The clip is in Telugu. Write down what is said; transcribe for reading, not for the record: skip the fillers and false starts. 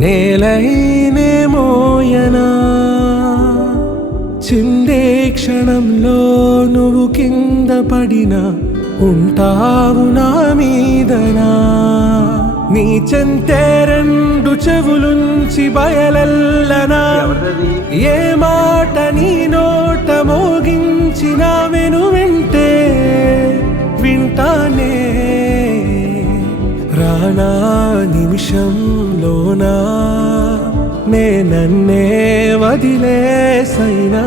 నేలైనే మోయనా చిందే క్షణంలో నువ్వు కింద పడినా ఉంటావు నా మీదనా నీ చెంతే రెండు చెవులుంచి బయలెల్లనా ఏ మాట నీ నోట మోగించిన వెంటే వింటానే రానా నిమిషంలోనా నే నన్నే వదిలేసైనా